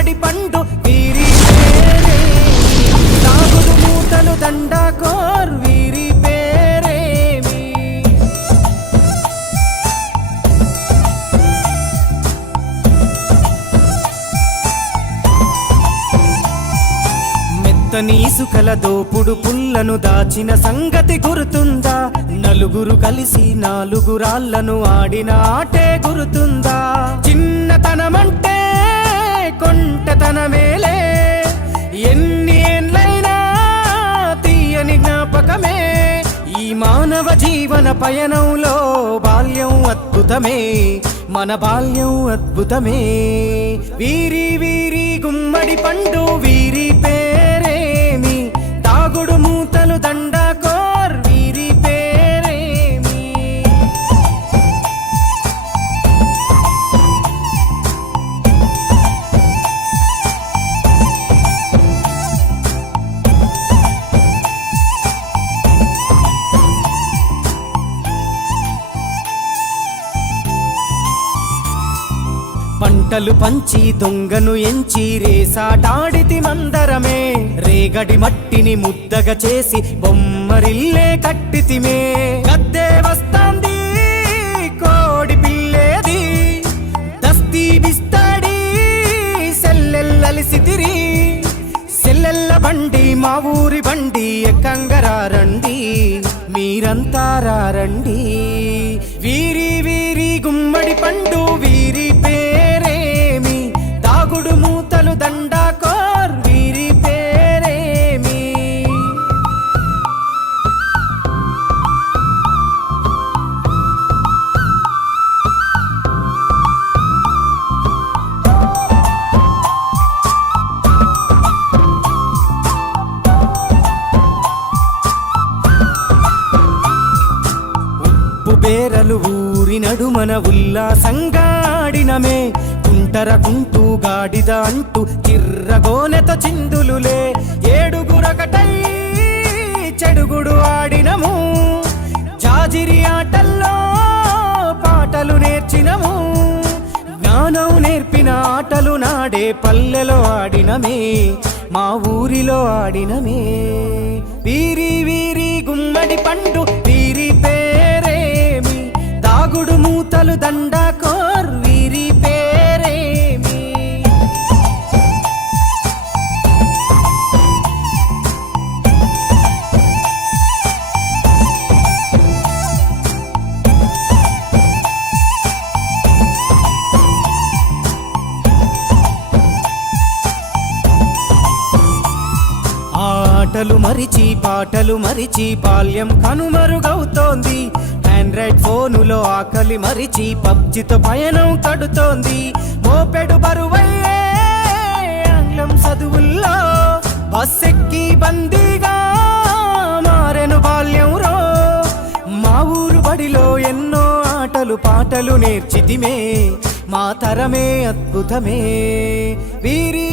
గుమ్మడి పండు వీరి పేరేమి తాగుడు మూతలు దండాకోర్ వీరి పేరేమి మెత్తని ఇసుకల దోపుడు పుల్లను దాచిన సంగతి గుర్తుందా నలుగురు కలిసి నాలుగురాళ్లను ఆడిన ఆటే గుర్తుందా చిన్నతనమంటే కొంటతనమేలే ఎన్ని ఏండ్లైనా తీయని జ్ఞాపకమే ఈ మానవ జీవన పయనంలో బాల్యం అద్భుతమే మన బాల్యం అద్భుతమే వీరి వీరి గుమ్మడి పండు వీరి పేరేమి తాగుడు మూతలు దండాకోర్ వీరి పేరేమి పంటలు పంచి దొంగను ఎంచి రేసాటాడితి మందరమే రేగడి మట్టిని ముద్దగా చేసి బొమ్మరిల్లే కట్టితిమే గద్దే వస్తాంది కోడి పిల్లేది దస్తీ బిస్తాడి సెల్లెల్లలిసితిరి సెల్లెల్ల బండి మా ఊరి బండి ఎక్కంగరారండి మీరంతా రారండి వీరి వీరి గుమ్మడి పండు వీరి పేరేమి తాగుడు మూతలు దండాకోర్ వీరి పేరేమి బేరలు ఊరి నడుమన ఉల్లాసంగా ఆడినమే కుంటర కుంటూ గాడిద అంటూ చిర్రగోనెత చిందులులే ఏడుగురకటై చెడుగుడు ఆడినము జాజిరి ఆటల్లో పాటలు నేర్చినము జ్ఞానం నేర్పిన ఆటలు నాడే పల్లెలో ఆడినమే మా ఊరిలో ఆడినమే వీరి వీరి గుమ్మడి పండు వీరి పేరేమి తాగుడు మూతలు దండాకోర్ వీరి పేరేమి ఆటలు మరిచి పాటలు మరిచి బాల్యం కనుమరుగవుతోంది ఆండ్రాయిడ్ ఫోనులో ఆకలి మరిచి పబ్జితో పయనం కడుతోంది మోపెడు బరువయ్యే ఆంగ్లం చదువుల్లో బస్సెక్కి బందీగా మారెను బాల్యం రో మా ఊరు బడిలో ఎన్నో ఆటలు పాటలు నేర్చితిమే మా తరమే అద్భుతమే వీరి